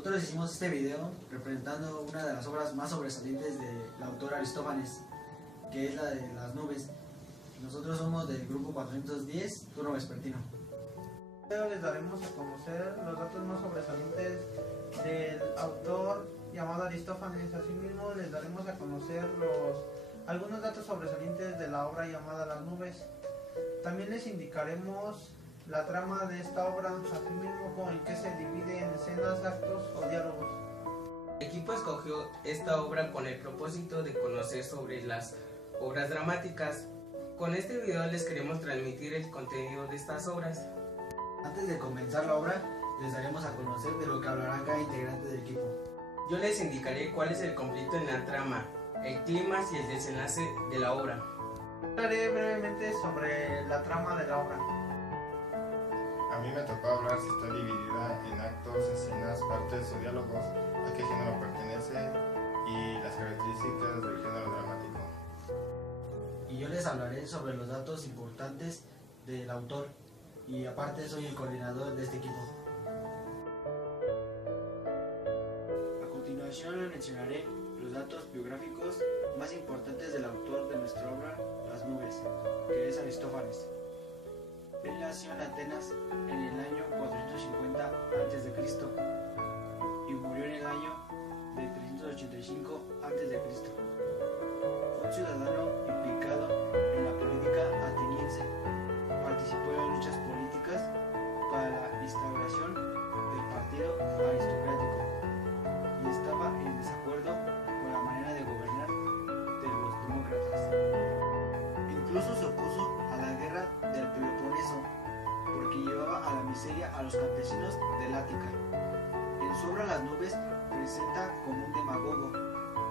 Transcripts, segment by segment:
Nosotros hicimos este video representando una de las obras más sobresalientes del autor Aristófanes, que es la de las nubes. Nosotros somos del grupo 410, turno vespertino. Les daremos a conocer los datos más sobresalientes del autor llamado Aristófanes. Asimismo, les daremos a conocer algunos datos sobresalientes de la obra llamada Las nubes. También les indicaremos la trama de esta obra, asimismo en que se divide en escenas, actos o diálogos. El equipo escogió esta obra con el propósito de conocer sobre las obras dramáticas. Con este video les queremos transmitir el contenido de estas obras. Antes de comenzar la obra, les daremos a conocer de lo que hablará cada integrante del equipo. Yo les indicaré cuál es el conflicto en la trama, el clímax y el desenlace de la obra. Hablaré brevemente sobre la trama de la obra. A mí me tocó hablar si está dividida en actos, escenas, partes o diálogos, a qué género pertenece y las características del género dramático. Y yo les hablaré sobre los datos importantes del autor, y aparte soy el coordinador de este equipo. A continuación les mencionaré los datos biográficos más importantes del autor de nuestra obra Las nubes, que es Aristófanes. Él nació en Atenas en el año 450 a.C. y murió en el año de 385 a.C. Fue un ciudadano implicado en la política ateniense. Participó en luchas políticas para la instauración del partido aristocrático y estaba en desacuerdo con la manera de gobernar de los demócratas. Incluso se opuso a la guerra del Peloponeso porque llevaba a la miseria a los campesinos del Ática. En su obra Las nubes presenta como un demagogo.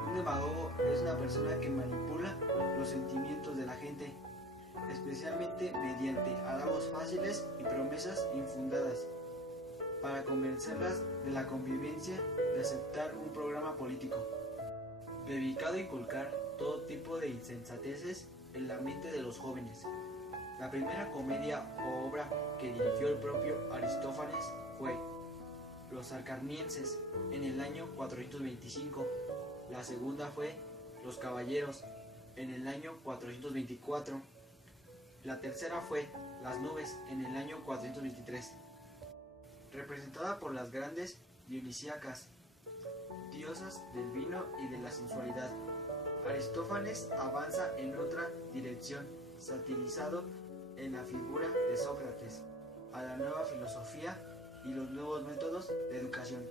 Un demagogo es una persona que manipula los sentimientos de la gente, especialmente mediante halagos fáciles y promesas infundadas, para convencerlas de la convivencia de aceptar un programa político, dedicado a inculcar todo tipo de insensateces en la mente de los jóvenes. La primera comedia o obra que dirigió el propio Aristófanes fue Los Acarnienses en el año 425. La segunda fue Los Caballeros en el año 424. La tercera fue Las nubes en el año 423. Representada por las grandes dionisíacas, diosas del vino y de la sensualidad, Aristófanes avanza en otra dirección, satirizado en la figura de Sócrates, a la nueva filosofía y los nuevos métodos de educación.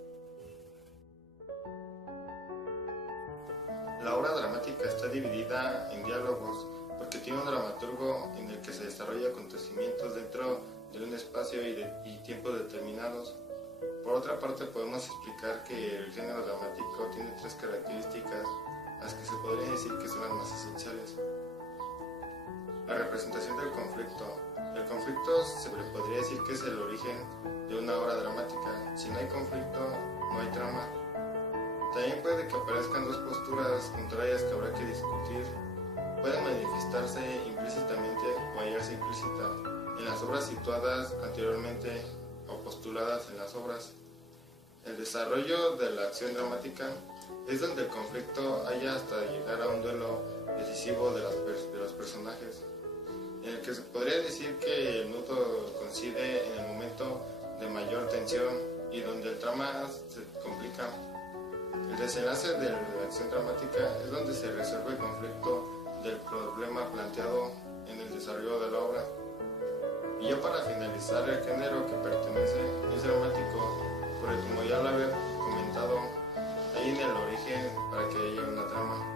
La obra dramática está dividida en diálogos porque tiene un dramaturgo en el que se desarrolla acontecimientos dentro de un espacio y tiempo determinados. Por otra parte, podemos explicar que el género dramático tiene tres características, las que se podría decir que son las más esenciales. La representación del conflicto. El conflicto se podría decir que es el origen de una obra dramática. Si no hay conflicto, no hay trama. También puede que aparezcan dos posturas contrarias que habrá que discutir. Pueden manifestarse implícitamente o hallarse implícita en las obras situadas anteriormente o postuladas en las obras. El desarrollo de la acción dramática es donde el conflicto haya hasta llegar a un duelo decisivo de los personajes, en el que se podría decir que el nudo coincide en el momento de mayor tensión y donde el trama se complica. El desenlace de la acción dramática es donde se resuelve el conflicto del problema planteado en el desarrollo de la obra. Y ya para finalizar, el género que pertenece es dramático, porque como ya lo había comentado, ahí en el origen para que haya una trama.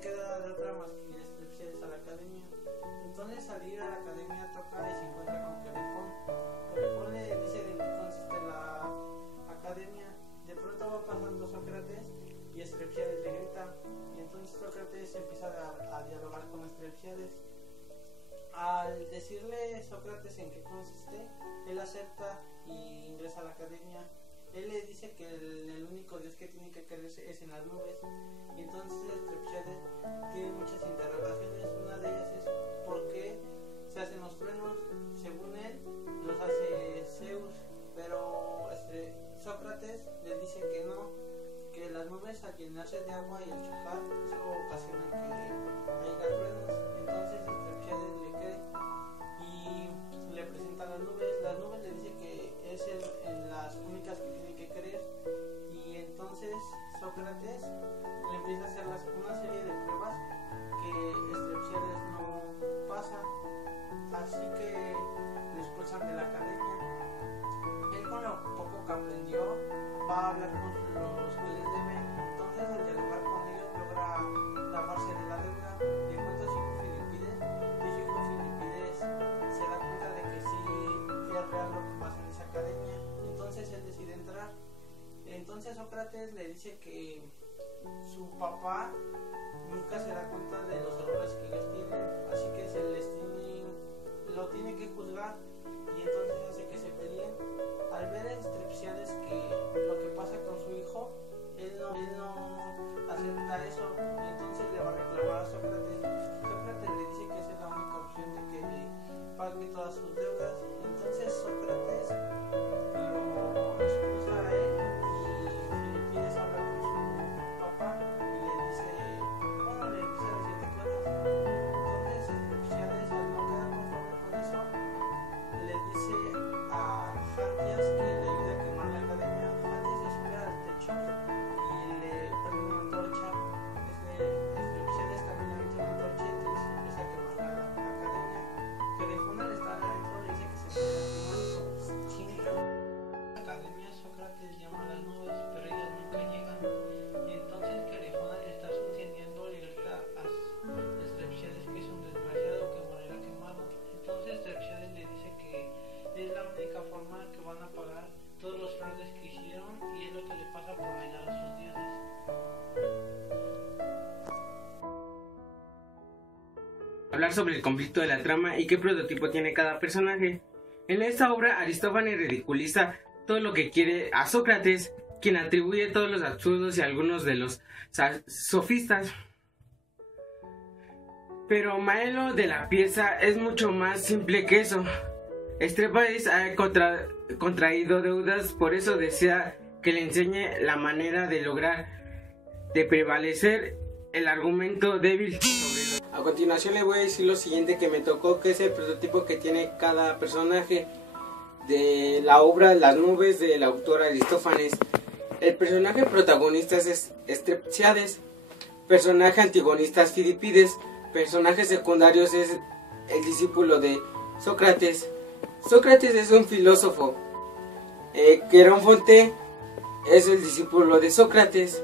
Queda de otra más que Estrepsiades a la academia. Sócrates en qué consiste. Él acepta y ingresa a la academia. Él le dice que el único Dios que tiene que creer es en las nubes. Y entonces Strepsiades tiene muchas interrogaciones. Una de ellas es ¿por qué se hacen los truenos? Según él, los hace Zeus. Pero Sócrates le dice que no, que las nubes al llenarse de agua y al chocar, eso ocasiona que haya truenos. Entonces Strepsiades le cree y le presenta las nubes. Las nubes le dice que es en las únicas que tiene que creer. Y entonces Sócrates le empieza a hacer una serie de pruebas que Strepsiades no pasa. Así que lo expulsan de la academia. Él con lo poco que aprendió va a hablar con los que les debe. Entonces al dialogar con ellos logra lavarse de la deuda. Le cuenta a su hijo Filipides y su hijo Filipides se da cuenta de que sí es real lo que pasa en esa academia. Entonces él decide entrar. Entonces Sócrates le dice que su papá nunca se da cuenta de los errores que ellos tienen, así que lo tiene que juzgar y entonces hace que se peleen. Al ver a Strepsiades que lo que pasa con su hijo, él no acepta eso y entonces le va a reclamar a Sócrates. Sócrates le dice que esa es la única opción de que pague todas sus deudas. Entonces Sócrates lo expulsa a él y Filipides habla con su papá y le dice, bueno, le empieza a decir cosas. Entonces Strepsiades, al no quedar conforme con eso, le dice a Jantias que le ayude a quemar la academia. Jantias se sube al techo y le prende una antorcha. Strepsiades también le mete una antorcha y entonces empieza a quemar la academia. Querefona le está adentro, le dice que se puede quemar chinga. La academia Sócrates llama a las nubes, pero ellas nunca llegan. Y entonces Querefona le está sucediendo y le grita a Strepsiades que es un desgraciado que morirá quemado. Entonces Strepsiades le dice que es la única forma que van a pagar todos los fraudes que hicieron y es lo que le pasa por negar a sus dioses. Hablar sobre el conflicto de la trama y qué prototipo tiene cada personaje. En esta obra Aristófanes ridiculiza todo lo que quiere a Sócrates, quien atribuye todos los absurdos y algunos de los sofistas. Pero Maelo de la pieza es mucho más simple que eso. Strepsiades ha contraído deudas, por eso desea que le enseñe la manera de lograr de prevalecer el argumento débil sobre los... A continuación le voy a decir lo siguiente que me tocó, que es el prototipo que tiene cada personaje de la obra Las nubes del autor Aristófanes. El personaje protagonista es Strepsiades, personaje antagonista es Filipides, personaje secundario es el discípulo de Sócrates. Sócrates es un filósofo. Queronfonte es el discípulo de Sócrates.